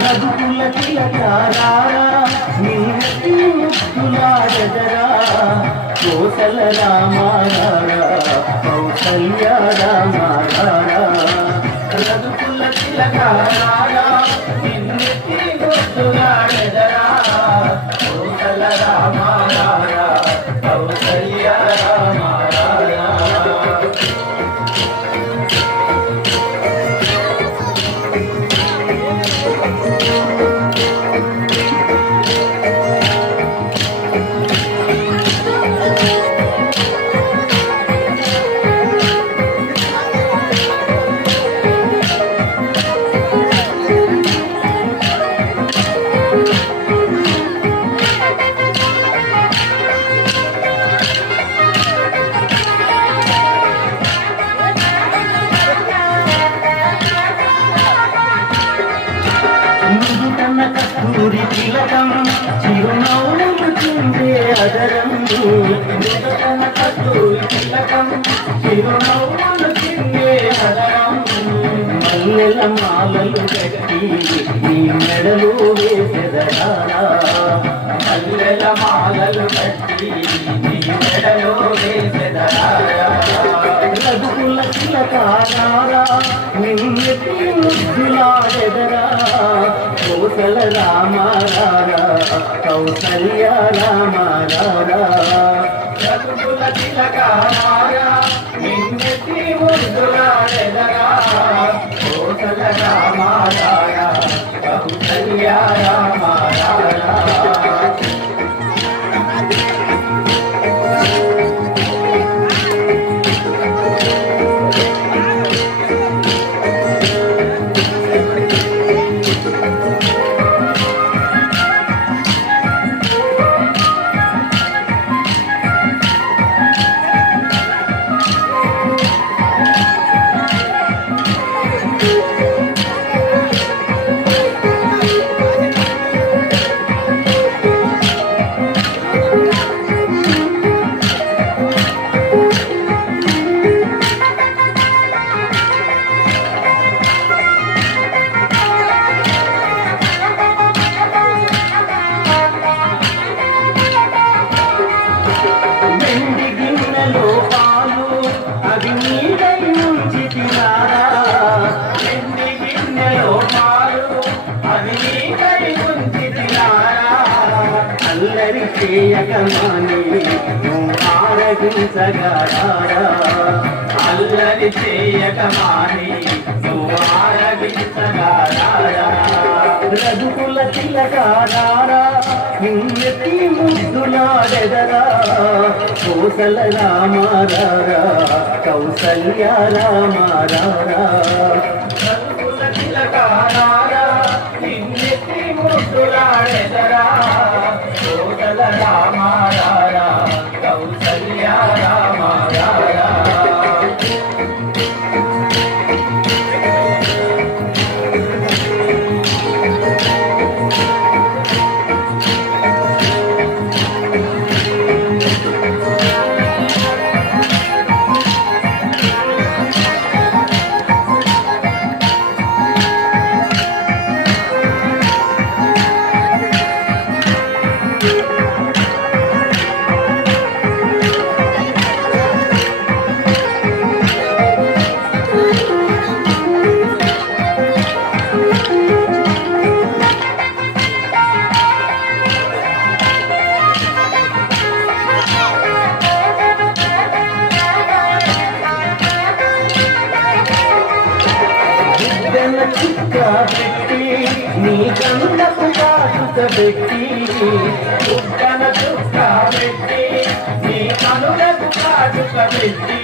రఘుకుల తిలకారా నిన్నటి ముక్కులాడదరా కోసల రామారా కౌసల్య రామారా రఘుకుల తిలకారా నిన్నటి ముక్కులాడదరా కోసల రామారా కౌసల్య రామారా కస్తూరి తిలకం చిరునవ్వు చిందే అదరం కస్తూరి తిలకం చిరునవ్వులు చిందే అదరం మల్లెల మాలలు కట్టి నీ మెడలు వేసెదరా మల్లెల మాలలు కట్టి నీ మెడలు వేసెదరా రఘుకుల తిలకారా నిన్నటి ముద్దులాడెదరా కోసల రామారా కౌసల్య రామారా రఘుకుల తిలకారా నిన్నటి ముద్దులాడెదరా కోసల రామారా కౌసల్య రామారా అల్లరి చేయకమాని నువ్వు ఆరగించగలరా అల్లరి చేయకమాని నువ్వు ఆరగించగలరా రఘుకుల తిలకారా నిన్నటి ముద్దులాడెదరా కోసల రామారా కౌసల్య రామారా రఘుకుల తిలకారా నిన్నటి ముద్దులాడెదరా కోసల రామారా కౌసల్య రామారా చుక్క పెట్టి నీ కన్నులకు కాటుక పెట్టి చుక్కన చుక్క పెట్టి నీ కన్నులకు కాటుక పెట్టి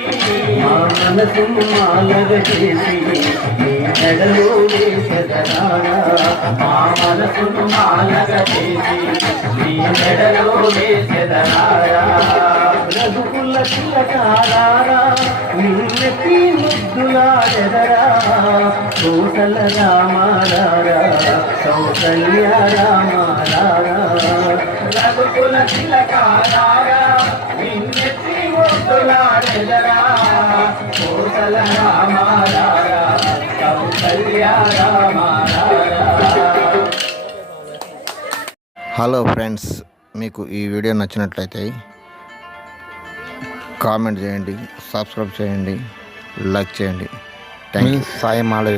మా మనసు మాలగ చేసి నీ మెడలో వేసెదరా మా మనసును మాలగ చేసి నీ మెడలో వేసెదరా తిలకారారా నిన్నెత్తి ముద్దులాడెదరా కోసల రామారారా కౌసల్య రామారారా రఘుకుల తిలకారారా నిన్నెత్తి ముద్దులాడెదరా కోసల రామారారా కౌసల్య రామారారా. హలో ఫ్రెండ్స్, మీకు ఈ వీడియో నచ్చినట్లయితే కామెంట్ చేయండి, సబ్స్క్రైబ్ చేయండి, లైక్ చేయండి. Thank you. సాయి మాళవిక.